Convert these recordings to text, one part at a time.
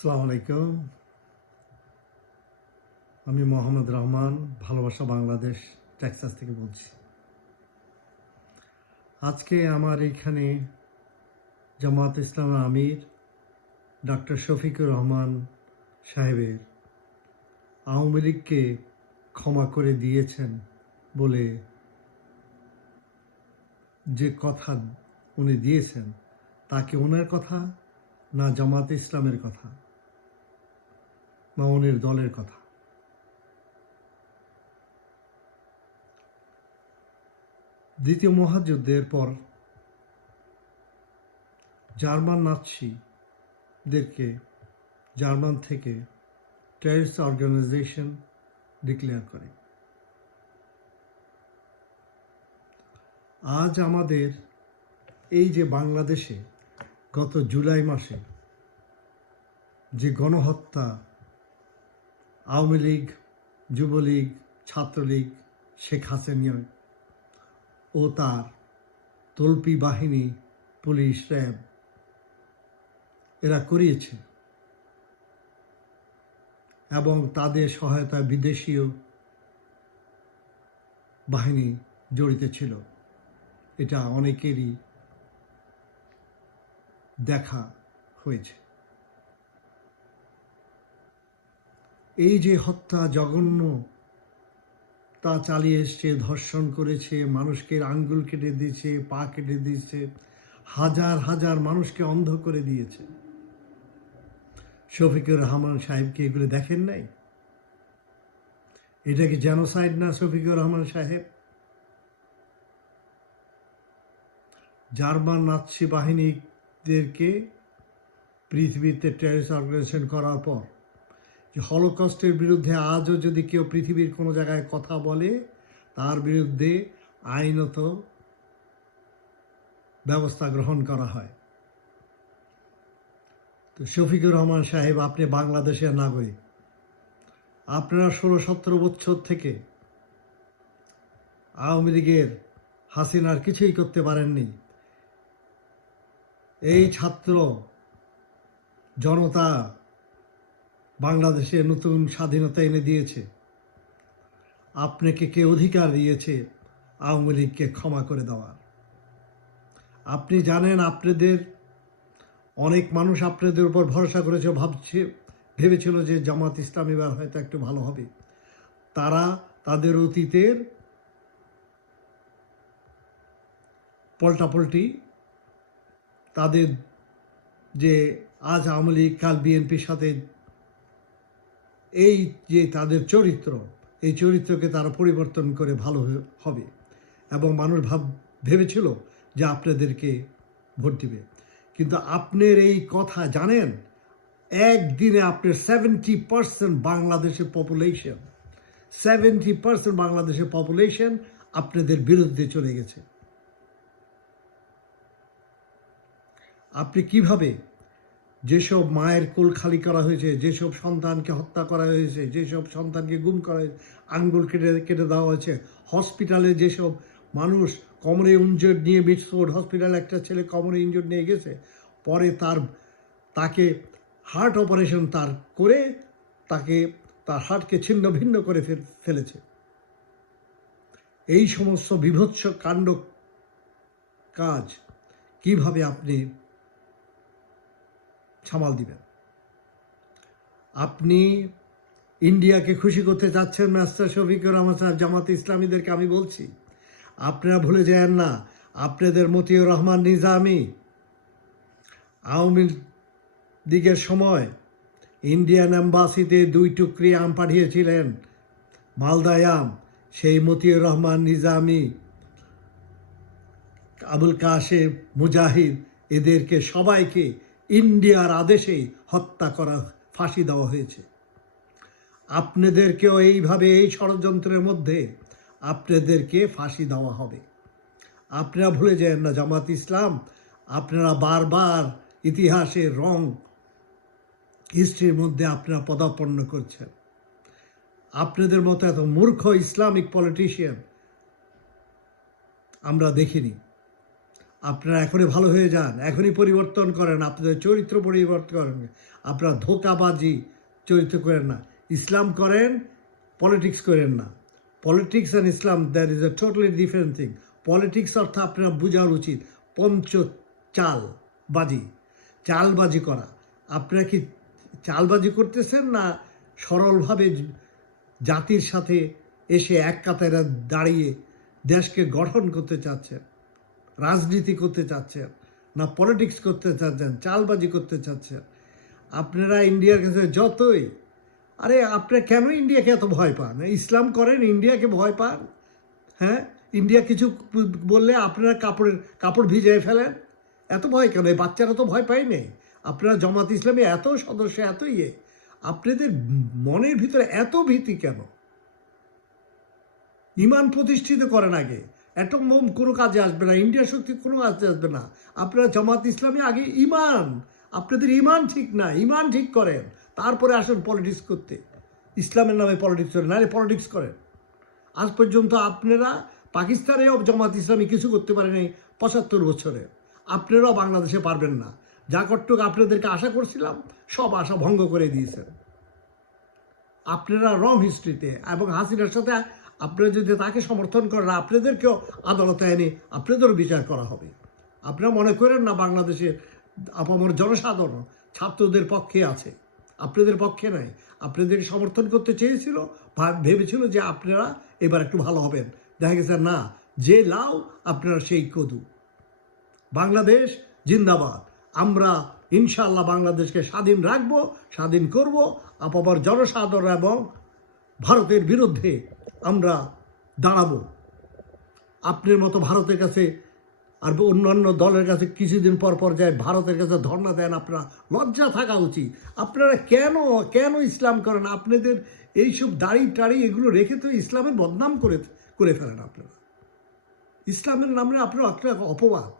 আসসালামু আলাইকুম। আমি মোহাম্মদ রহমান, ভালোবাসা বাংলাদেশ, টেক্সাস থেকে বলছি। আজকে আমার এইখানে জামাত ইসলামের আমির ডক্টর শফিকুর রহমান সাহেবের আওয়ামী লীগকে ক্ষমা করে দিয়েছেন বলে যে কথা উনি দিয়েছেন, তাকে ওনার কথা না জামাত ইসলামের কথা না ওনার দলের কথা? দ্বিতীয় মহাযুদ্ধের পর জার্মান নাৎসিদেরকে জার্মান থেকে টেররিস্ট অর্গানাইজেশন ডিক্লেয়ার করে। আজ আমাদের এই যে বাংলাদেশে গত জুলাই মাসে যে গণহত্যা আওয়ামী লীগ, যুবলীগ, ছাত্রলীগ, শেখ হাসিনা ও তার তল্পি বাহিনী, পুলিশ, র্যাব এরা করিয়েছে এবং তাদের সহায়তায় বিদেশীয় বাহিনী জড়িত ছিল, এটা অনেকেরই দেখা হয়েছে। এই যে হত্যা জঘন্য তা চালিয়ে এসছে, ধর্ষণ করেছে, মানুষকে আঙ্গুল কেটে দিয়েছে, পা কেটে দিয়েছে, হাজার হাজার মানুষকে অন্ধ করে দিয়েছে। শফিকুর রহমান সাহেবকে এগুলো দেখেন নাই? এটা কি জেনোসাইড না শফিকুর রহমান সাহেব? জার্মান নাৎসি বাহিনীদেরকে পৃথিবীতে টেররিস্ট অর্গানাইজেশন করার পর যে হলোকস্টের বিরুদ্ধে আজও যদি কেউ পৃথিবীর কোনো জায়গায় কথা বলে, তার বিরুদ্ধে আইনত ব্যবস্থা গ্রহণ করা হয়। তো শফিকুর রহমান সাহেব, আপনি বাংলাদেশের নাগরিক। আপনারা 16-17 বছর থেকে আওয়ামী লীগের হাসিনার কিছুই করতে পারেননি। এই ছাত্র জনতা বাংলাদেশে নতুন স্বাধীনতা এনে দিয়েছে। আপনাকে কে অধিকার দিয়েছে আওয়ামী লীগকে ক্ষমা করে দেওয়ার? আপনি জানেন, আপনাদের অনেক মানুষ আপনাদের উপর ভরসা করেছে, ভেবেছিল যে জামাত ইসলাম এবার হয়তো একটু ভালো হবে। তারা তাদের অতীতের পল্টাপল্টি, তাদের যে আজ আওয়ামী লীগ কাল বিএনপির সাথে এই যে তাদের চরিত্র, এই চরিত্রকে তারা পরিবর্তন করে ভালো হবে এবং মানুষ ভেবেছিল যে আপনাদেরকে ভোট দিবে। কিন্তু আপনার এই কথা জানেন, একদিনে আপনার 70% বাংলাদেশের পপুলেশন, 70% বাংলাদেশের পপুলেশন আপনাদের বিরুদ্ধে চলে গেছে। আপনি কিভাবে যেসব মায়ের কোল খালি করা হয়েছে, যেসব সন্তানকে হত্যা করা হয়েছে, যেসব সন্তানকে গুম করা হয়েছে, আঙ্গুল কেটে দেওয়া হয়েছে, হসপিটালে যেসব মানুষ কোমরে ইনজুর্ড নিয়ে মিটফোর্ড হসপিটালে একটা ছেলে কোমরে ইনজুর্ড নিয়ে গেছে, পরে তাকে হার্ট অপারেশন করে তার হার্টকে ছিন্ন ভিন্ন করে ফেলেছে। এই সমস্ত বিভৎস কাণ্ড কাজ কিভাবে আপনি সামাল দিবেন? আপনি ইন্ডিয়াকে খুশি করতে চাচ্ছেন মাস্টার শফিকুর রহমান সাহেব, জামাত ইসলামীদেরকে আমি বলছি, আপনারা ভুলে যান না, আপনাদের মতিউর রহমান নিজামী আওয়ামী লীগের সময় ইন্ডিয়ান এম্বাসিতে 2 টুকরি আম পাঠিয়েছিলেন, মালদায় আম। সেই মতিউর রহমান নিজামী, আবুল কাশেম, মুজাহিদ, এদেরকে সবাইকে ইন্ডিয়ার আদেশেই হত্যা করা, ফাঁসি দেওয়া হয়েছে। আপনাদেরকেও এইভাবে এই ষড়যন্ত্রের মধ্যে আপনাদেরকে ফাঁসি দেওয়া হবে। আপনারা ভুলে যান না, জামাত ইসলাম, আপনারা বারবার ইতিহাসের হিস্ট্রির মধ্যে আপনারা পদার্পণ করছেন। আপনাদের মতো এত মূর্খ ইসলামিক পলিটিশিয়ান আমরা দেখিনি। আপনারা এখনই ভালো হয়ে যান, এখনই পরিবর্তন করেন, আপনাদের চরিত্র পরিবর্তন করেন। আপনারা ধোঁকাবাজি চরিত্র করেন না, ইসলাম করেন, পলিটিক্স করেন না। Politics and Islam that is a totally different thing. Politics অর্থ আপনারা বোঝার উচিত চালবাজি, চালবাজি করা। আপনারা কি চালবাজি করতেছেন না সরলভাবে জাতির সাথে এসে এক কাতারে দাঁড়িয়ে দেশকে গঠন করতে চাচ্ছেন, রাজনীতি করতে চাচ্ছেন, না পলিটিক্স করতে চাচ্ছেন, চালবাজি করতে চাচ্ছেন? আপনারা ইন্ডিয়ার কাছে যতই, আরে আপনারা কেন ইন্ডিয়াকে এত ভয় পান? ইসলাম করেন, ইন্ডিয়াকে ভয় পান? হ্যাঁ, ইন্ডিয়া কিছু বললে আপনারা কাপড় ভিজিয়ে ফেলেন। এত ভয় কেন? এই বাচ্চারা তো ভয় পায় নেই। আপনারা জামাত ইসলামী এত সদস্য, এত আপনাদের মনের ভিতরে এত ভীতি কেন? ইমান প্রতিষ্ঠিত করেন আগে। অ্যাটম বোম কোনো কাজে আসবে না, ইন্ডিয়া শক্তি কোনো কাজে আসবে না। আপনারা জামাত ইসলামী আগে ইমান, আপনাদের ইমান ঠিক না, ইমান ঠিক করেন, তারপরে আসেন পলিটিক্স করতে। ইসলামের নামে পলিটিক্স করেন, নাহলে পলিটিক্স করেন। আজ পর্যন্ত আপনারা পাকিস্তানেও জামাত ইসলামী কিছু করতে পারেনি 75 বছরে। আপনারাও বাংলাদেশে পারবেন না। যা কটুক আপনাদেরকে আশা করছিলাম, সব আশা ভঙ্গ করে দিয়েছেন আপনারা রং হিস্ট্রিতে। এবং হাসিনার সাথে আপনারা যদি তাকে সমর্থন করেন, আপনাদেরকেও আদালতে এনে আপনাদেরও বিচার করা হবে। আপনারা মনে করেন না বাংলাদেশের আপামর জনসাধারণ ছাত্রদের পক্ষে আছে, আপনাদের পক্ষে নাই। আপনাদের সমর্থন করতে চেয়েছিল, ভেবেছিল যে আপনারা এবার একটু ভালো হবেন। দেখা গেছে না, যে লাউ আপনারা সেই কদু। বাংলাদেশ জিন্দাবাদ। আমরা ইনশাআল্লাহ বাংলাদেশকে স্বাধীন রাখবো, স্বাধীন করব। আপামর জনসাধারণ এবং ভারতের বিরুদ্ধে আমরা দাঁড়াবো। আপনার মতো ভারতের কাছে আর অন্যান্য দলের কাছে কিছুদিন পর পর যায় ভারতের কাছে ধর্ণা দেন, আপনারা লজ্জা থাকা উচিত। আপনারা কেন ইসলাম করেন? আপনাদের এইসব দাড়ি টাড়ি এগুলো রেখে তো ইসলামের বদনাম করে ফেলেন আপনারা। ইসলামের নামে আপনারা একটা অপবাদ।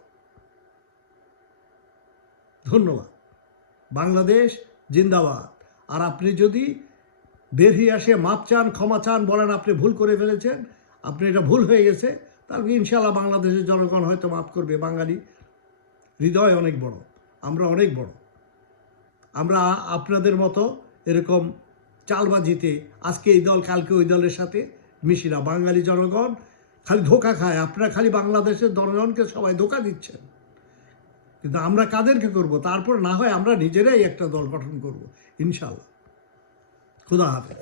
ধন্যবাদ। বাংলাদেশ জিন্দাবাদ। আর আপনি যদি বেরিয়ে আসে মাপ চান, ক্ষমা চান, বলেন আপনি ভুল করে ফেলেছেন, আপনি এটা ভুল হয়ে গেছে, তাহলে ইনশাআল্লাহ বাংলাদেশের জনগণ হয়তো মাফ করবে। বাঙালি হৃদয় অনেক বড়, আমরা অনেক বড়। আমরা আপনাদের মতো এরকম চালবাজিতে আজকে এই দল কালকে ওই দলের সাথে মিশি না। বাঙালি জনগণ খালি ধোঁকা খায়। আপনারা খালি বাংলাদেশের জনগণকে সবাই ধোঁকা দিচ্ছেন, কিন্তু আমরা কাদেরকে করব? তারপর না হয় আমরা নিজেরাই একটা দল গঠন করব ইনশাআল্লাহ। খুদা হাফেজ।